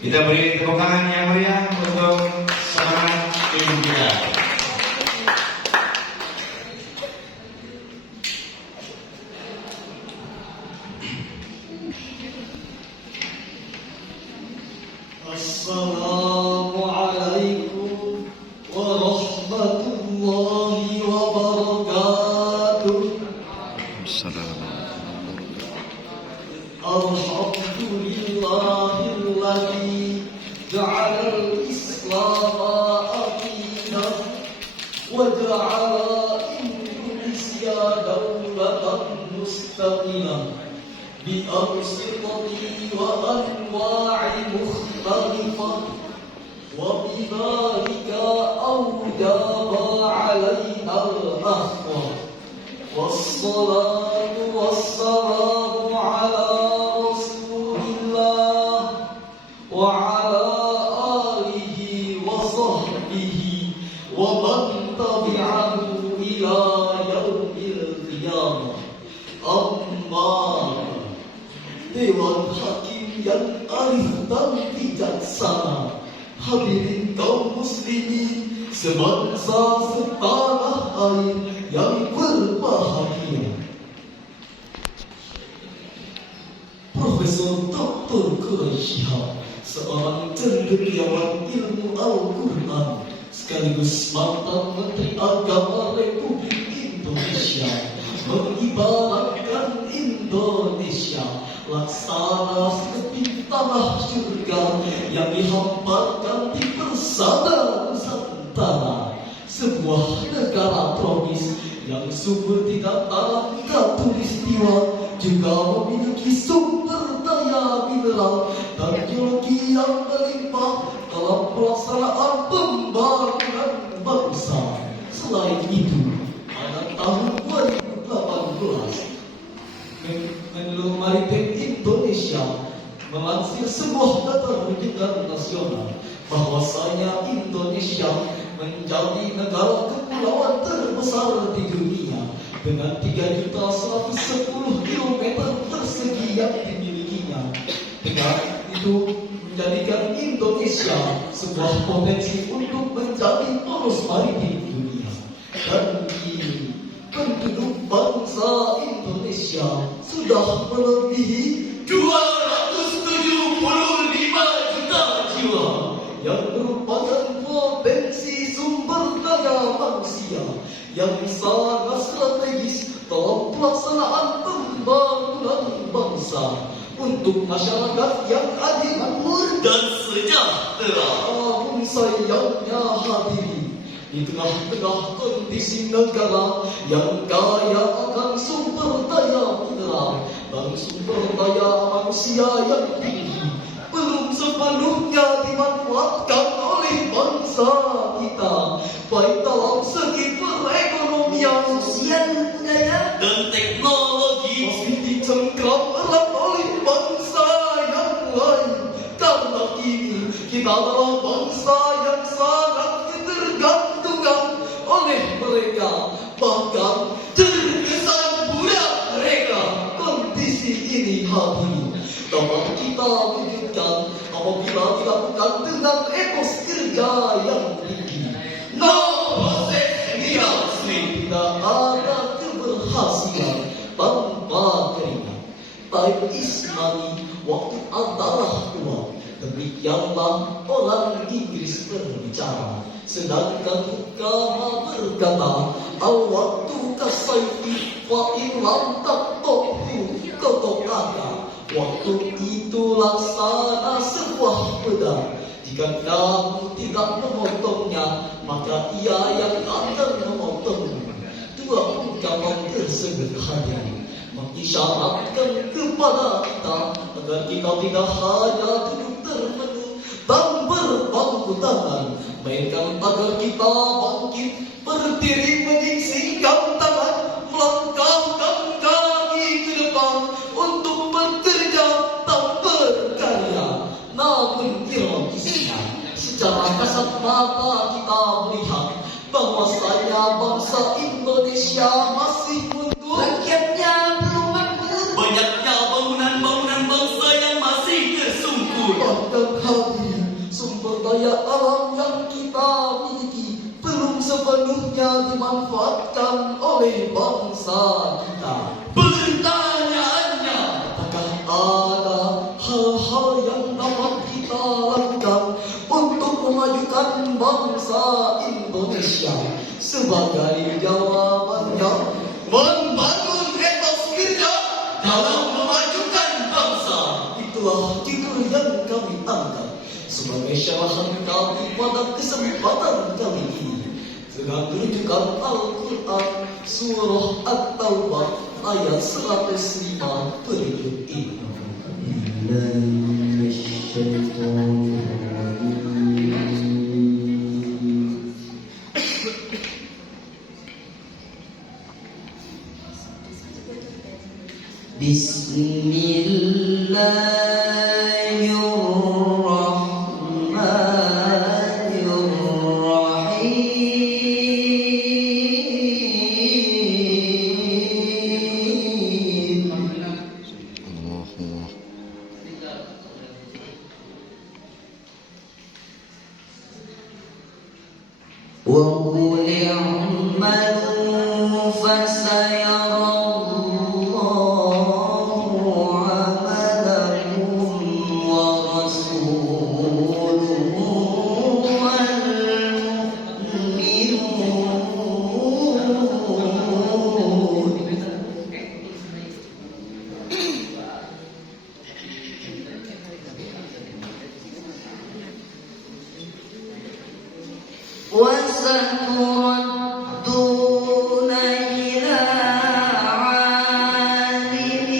Kita beri tepuk tangan yang meriah untuk semangat ibu kita. Assalamualaikum warahmatullahi wabarakatuh. Alhamdulillahilladzi ja'alal Islam aqidatan wa ja'ala Indonesia dawlatan mustaqimah bi ansiqati wa anwa'i mukhtalifah wa bidzalika awjaba 'alaina al-akhwa wassalatu wassalamu 'ala Rasulillah wa 'ala alihi wa sahbihi wa man tabi'ahu ila yaumil qiyamah. Amma Dewan Hakim yang arif dan bijaksana, hadirin kaum muslimin sebangsa setanah air yang berbahagia. Profesor Dr. Quraisyihab, seorang cendekiawan ilmu Al-Quran sekaligus mantan Menteri Agama Republik Indonesia, mengibaratkan Indonesia laksana seperti tanah surga yang dihamparkan di persada Nusantara, sebuah negara tropis yang sumber tidak dalam katulistiwa juga memiliki sumber daya mineral dan geologi yang melimpah dalam pelaksanaan pembangunan bangsa. Selain itu, pada tahun 2018 Menlu Maritim Indonesia melansir sebuah data rujukan nasional bahwasanya Indonesia menjadi negara kepulauan terbesar di dunia dengan 3.110 km persegi yang dimilikinya. Dengan itu menjadikan Indonesia sebuah potensi untuk menjadi poros maritim dunia. Dan kini penduduk bangsa Indonesia sudah melebihi 275 juta jiwa yang merupakan potensi sumber daya manusia yang sangat strategis dalam pelaksanaan pembangunan bangsa untuk masyarakat yang adil, makmur dan sejahtera. Namun sayangnya hadirin, di tengah-tengah kondisi negara yang kaya akan sumber daya mineral dan sumber daya manusia yang tinggi, belum sepenuhnya dimanfaatkan oleh bangsa kita, baik dalam segi perekonomian, sosial, budaya, dan teknologi, masih dicengkram erat oleh bangsa yang lain. Karena kini kita adalah bangsa yang sangat tergantungan oleh mereka, bahkan terkesan budak mereka. Kondisi ini hadirin dapat kita wujudkan apabila dilakukan dengan etos kerja yang tinggi. No proses tidak ada keberhasilan tanpa keringat. Time is money, waktu adalah uang. Demikianlah orang Inggris berbicara. Sedangkan Hukama berkata, al-waktu kasayfi wa ilam taktohu kotokaka. Waktu itu laksana sebuah pedang. Jika kamu tidak memotongnya, maka ia yang akan memotongmu. Dua ungkapan tersebut hadirin mengisyaratkan kepada kita agar kita tidak hanya duduk termenung dan berpangku tangan, melainkan agar kita bangkit, berdiri menyingsingkan tangan, melangkahkan kaki ke depan untuk bekerja dan berkarya. Namun ironisnya, secara kasat mata kita melihat bahwasanya bangsa Indonesia masih mundur. Rakyatnya belum makmur. Banyaknya bangunan-bangunan bangsa yang masih tersungkur. Bahkan oleh bangsa kita. Pertanyaannya, apakah ada hal-hal yang dapat kita lakukan untuk memajukan bangsa Indonesia? Sebagai jawabannya, membangun etos kerja dalam memajukan bangsa. Itulah judul yang kami angkat sebagai syarahan kami pada kesempatan kali ini dengan rujukan Al-Quran Surah At-Taubah ayat 105 berikut ini. وَقُلِ اعْمَلُوا فَسَيَرَى اللَّهُ عَمَلَكُمْ وَرَسُولُهُ وَسَتُرَدُّونَ إِلَى عَالِمِ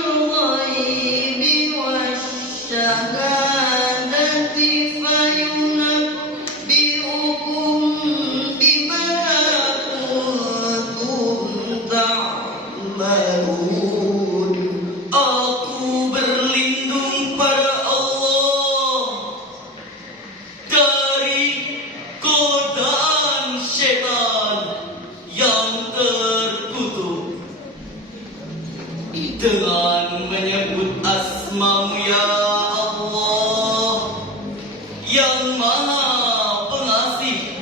الْغَيْبِ وَالشَّهَادَةِ فَيُنَبِّئُكُم بِمَا كُنتُمْ تَعْمَلُونَ. Aku berlindung pada Allah dari godaan syaitan yang terkutuk dengan menyebut asma-Mu ya Allah yang Maha Pengasih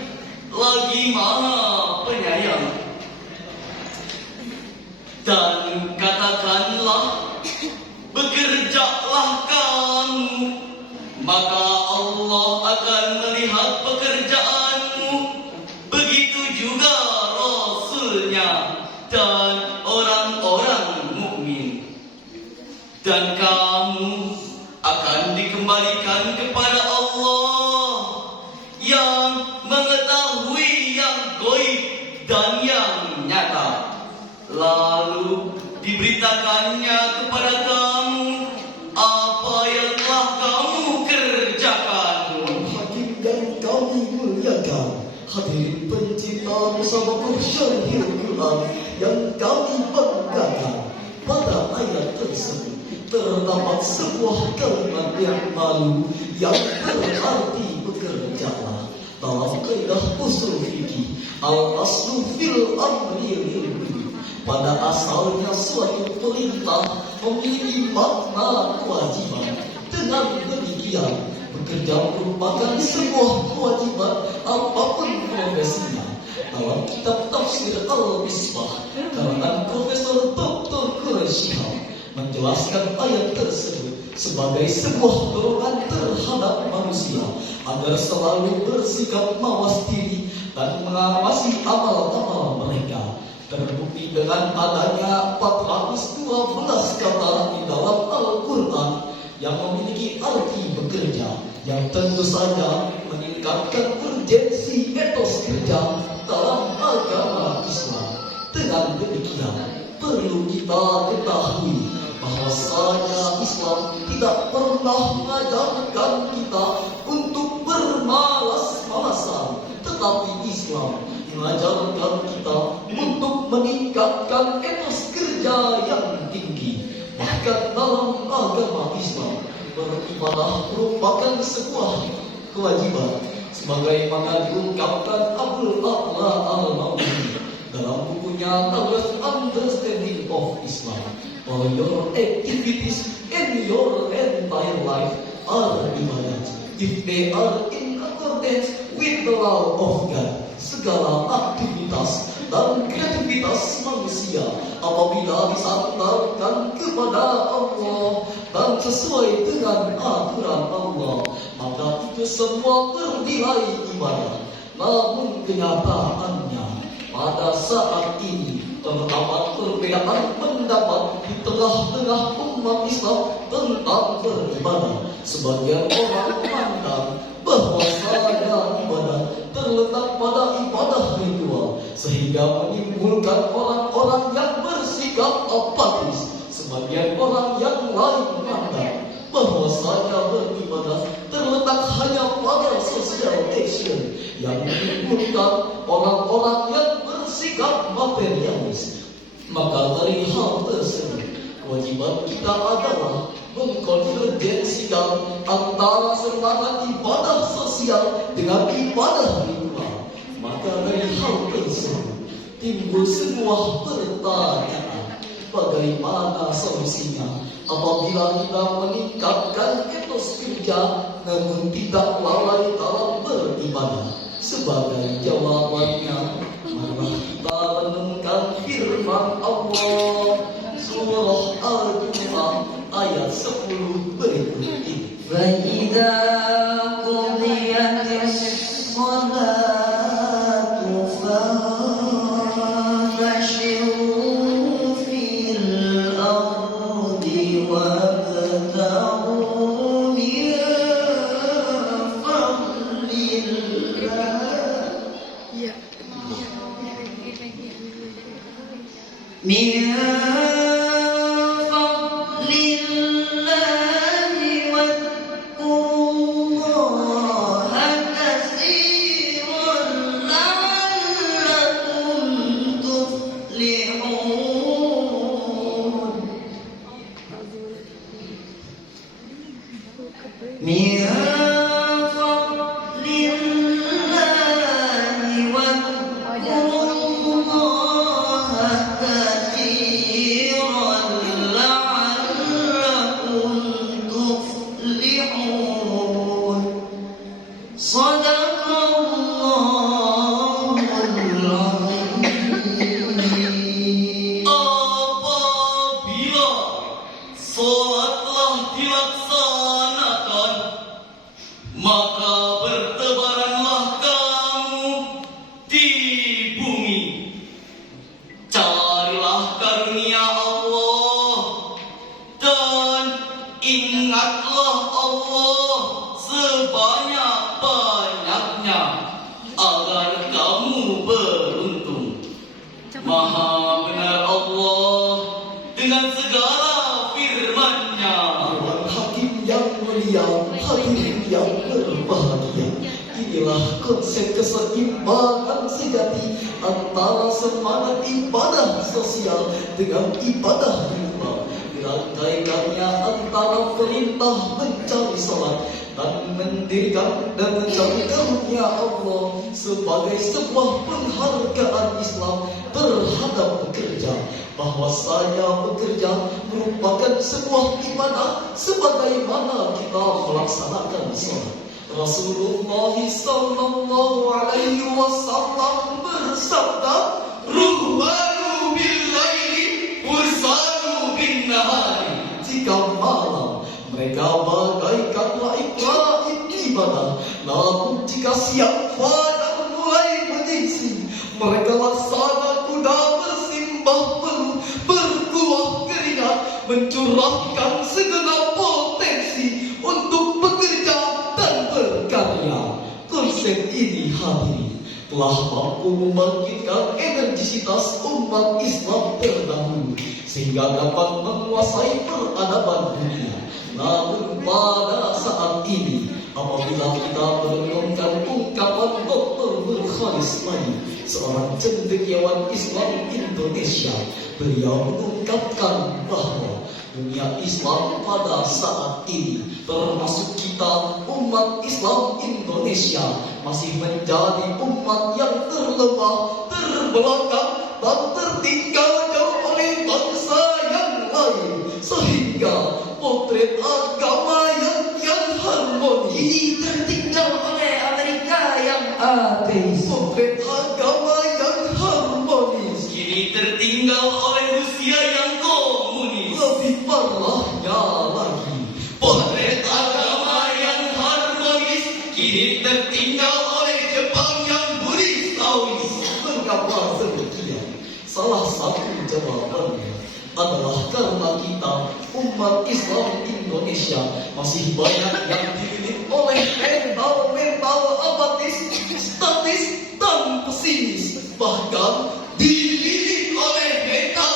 lagi Maha Penyayang. Dan katakanlah, bekerjalah kamu, maka Allah akan melihat pekerjaanmu. Begitu juga Rasulnya dan orang-orang mukmin. Dan kamu akan dikembalikan kepada Allah yang mengetahui yang gaib dan yang nyata. Lalu diberitakannya kepada kamu apa yang telah kamu kerjakan. Hakim yang kami muliakan, hadirin pencinta bersama Syarhil Quran yang kami banggakan. Pada ayat tersebut terdapat sebuah kalimat yang malu yang berarti bekerjalah. Dalam kaidah usul fikih, al-aslu fil amri lil wujub. Pada asalnya suatu perintah memiliki makna kewajiban. Dengan demikian, bekerja merupakan sebuah kewajiban apapun profesinya. Dalam kitab tafsir Al-Misbah, karangan Profesor Dr. Quraisyhab menjelaskan ayat tersebut sebagai sebuah dorongan terhadap manusia agar selalu bersikap mawas diri dan mengawasi amal-amal mereka. Terbukti dengan adanya 412 kata di dalam Al-Quran yang memiliki arti bekerja, yang tentu saja meningkatkan urgensi etos kerja dalam agama Islam. Dengan demikian, perlu kita ketahui bahwasanya Islam tidak pernah mengajarkan kita untuk bermalas-malasan, tetapi Islam mengajarkan kita untuk meningkatkan etos kerja yang tinggi. Bahkan dalam agama Islam, beribadah merupakan sebuah kewajiban, sebagaimana diungkapkan Abdul A'la Al-Maududi dalam bukunya Tawaf Understanding of Islam. All your activities in your entire life are ibadah if they are in accordance with the law of God. segala aktivitas dan kreativitas manusia apabila disandarkan kepada Allah dan sesuai dengan aturan Allah, maka itu semua bernilai ibadah. Namun kenyataannya pada saat ini terdapat perbedaan pendapat di tengah-tengah umat Islam tentang beribadah. Sebagian orang memandang bahwasanya ibadah terletak pada ibadah ritual, sehingga menimbulkan orang-orang yang bersikap apatis. Sebagian orang yang lain memandang bahwasanya beribadah terletak hanya pada social action yang menimbulkan orang-orang yang bersikap materialis. Maka dari hal tersebut, kewajiban kita adalah mengkonvergensikan antara semangat ibadah sosial dengan ibadah ritual. Maka dari hal tersebut timbul sebuah pertanyaan, bagaimana solusinya apabila kita meningkatkan etos kerja namun tidak lalai dalam beribadah? Sebagai jawabannya, marilah kita renungkan firman Allah surah Al-Jumu'ah ayat 10 berikut ini. فَإِذَا قُضِيَتِ الصَّلَاةُ فَانتَشِرُوا فِي الْأَرْضِ وَابْتَغُوا مِن فَضْلِ Apabila sholat telah dilaksanakan, maka bertebaranlah kamu di bumi. Carilah karunia Allah dan ingatlah Allah sebanyak-banyaknya agar kamu beruntung. Maha benar Allah dengan segala firman-Nya. Tuhan Hakim yang mulia, hadirin yang berbahagia, inilah konsep keseimbangan sejati antara semangat ibadah sosial dengan ibadah ritual. Dirangkaikannya antara perintah mencari salat dan mendirikan dan mencari karunia Allah sebagai sebuah penghargaan Islam terhadap pekerja, bahwasanya bekerja merupakan sebuah ibadah sebagaimana kita melaksanakan salat. Rasulullah sallallahu alaihi wasallam bersabda, "Ruhbanu bil laili, fursanu bin nahari." Jika malam mereka bagaikanlah ikra'in ibadah, namun jika siang fajar mulai menyingsing, mereka laksana kuda bersimbah peluh, berkuah keringat, mencurahkan segenap potensi untuk bekerja dan berkarya. Konsep ini hadirin telah mampu membangkitkan energisitas umat Islam terdahulu sehingga dapat menguasai peradaban dunia. Namun pada saat ini, apabila kita merenungkan ungkapan Dr. Nurkhalis Mani, seorang cendekiawan Islam Indonesia, beliau mengungkapkan bahwa dunia Islam pada saat ini, termasuk kita umat Islam Indonesia, masih menjadi umat yang terlemah, terbelakang, dan tertinggal jauh oleh bangsa yang lain, sehingga potret agama yang harmonis ini tertinggal oleh Amerika yang ateis. potret kini tertinggal oleh Jepang yang Buddhis Taois. Mengapa demikian? Salah satu jawabannya adalah karena kita umat Islam Indonesia masih banyak yang dililit oleh mental apatis, statis, dan pesimis, bahkan Dililit oleh mental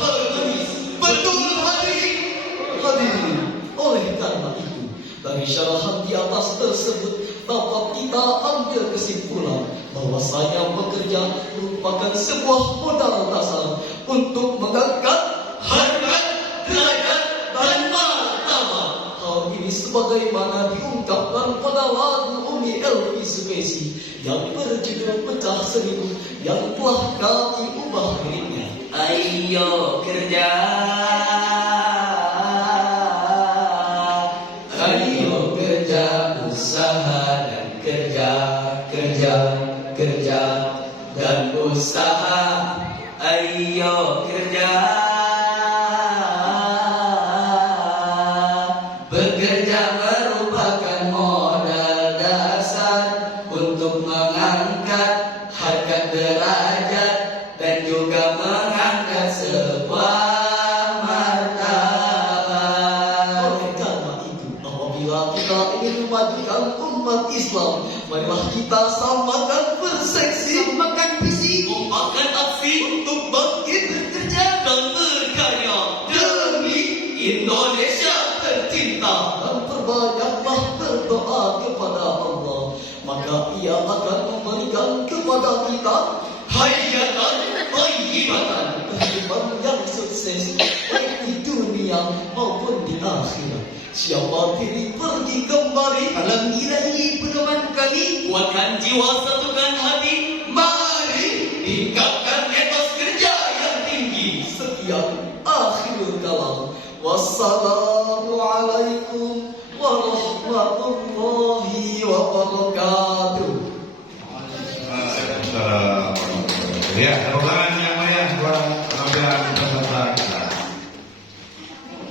pengemis. Betul hadirin. Oleh karena itu, dari syarahan di atas tersebut dapat kita ambil kesimpulan bahwasanya bekerja merupakan sebuah modal dasar untuk mengangkat harkat, derajat, dan martabat. hal ini sebagaimana diungkapkan pada lagu Umi Elvi Sukaisi yang berjudul Pecah Seribu yang telah kami ubah liriknya. Ayo kerja, ayo kerja, usaha dan kerja, kerja dan usaha. Ayo kerja, bekerja merupakan modal dasar untuk mengangkat harkat derajat dan juga mengangkat sebuah martabat. Oleh karena itu, apabila kita ingin memajukan umat Islam, marilah kita samakan persepsi, samakan visi, Kompakkan aksi untuk bangkit bekerja dan berkarya demi Indonesia tercinta. dan perbanyaklah berdoa kepada Allah, maka Ia akan memberikan kepada kita Hayatan thayyibatan. kehidupan yang sukses baik di dunia maupun di akhirat. Siapa diri pergi kembali alam ilahi pedoman kami. Kuatkan jiwa, satukan hati. Mari tingkatkan etos kerja yang tinggi. Sekian akhirul kalam. Wassalamualaikum warahmatullahi wabarakatuh. Ya, tepuk tangan.